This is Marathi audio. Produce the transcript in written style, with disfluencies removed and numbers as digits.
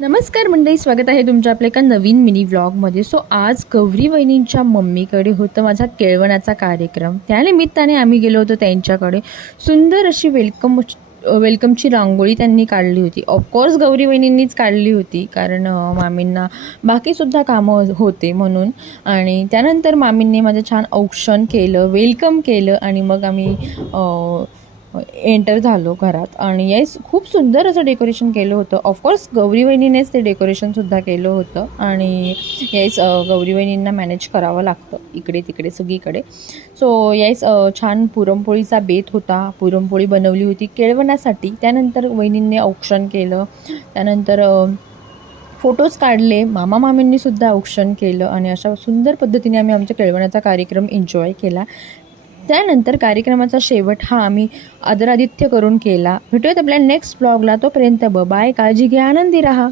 नमस्कार मंडळी, स्वागत आहे तुमच्या आपल्या एका नवीन मिनी व्लॉगमध्ये. आज गौरी वहिनींच्या मम्मीकडे होतं माझा केळवणाचा कार्यक्रम. त्यानिमित्ताने आम्ही गेलो होतो त्यांच्याकडे. सुंदर अशी वेलकमची रांगोळी त्यांनी काढली होती. ऑफकोर्स गौरी वहिनींनीच काढली होती, कारण मामींना बाकीसुद्धा कामं होते म्हणून. आणि त्यानंतर मामींनी माझं छान औक्षण केलं, वेलकम केलं आणि मग आम्ही एंटर झालो घरात. आणि येस, खूप सुंदर असं डेकोरेशन केलं होतं. ऑफकोर्स गौरी वहिनीनेच ते डेकोरेशनसुद्धा केलं होतं. आणि येस, गौरी वहिनींना मॅनेज करावं लागतं इकडे तिकडे सगळीकडे. येस, छान पुरणपोळीचा बेत होता. पुरणपोळी बनवली होती केळवणासाठी. त्यानंतर वहिनींनी औक्षण केलं. त्यानंतर फोटोज काढले. मामा मामींनीसुद्धा औक्षण केलं. आणि अशा सुंदर पद्धतीने आम्ही आमच्या केळवणाचा कार्यक्रम एन्जॉय केला. त्यानंतर कार्यक्रमाचा शेवट हा आम्ही आदरातिथ्य करून केला. भेटूयात आपल्या नेक्स्ट ब्लॉगला. तोपर्यंत बाय, काळजी घ्या, आनंदी राहा.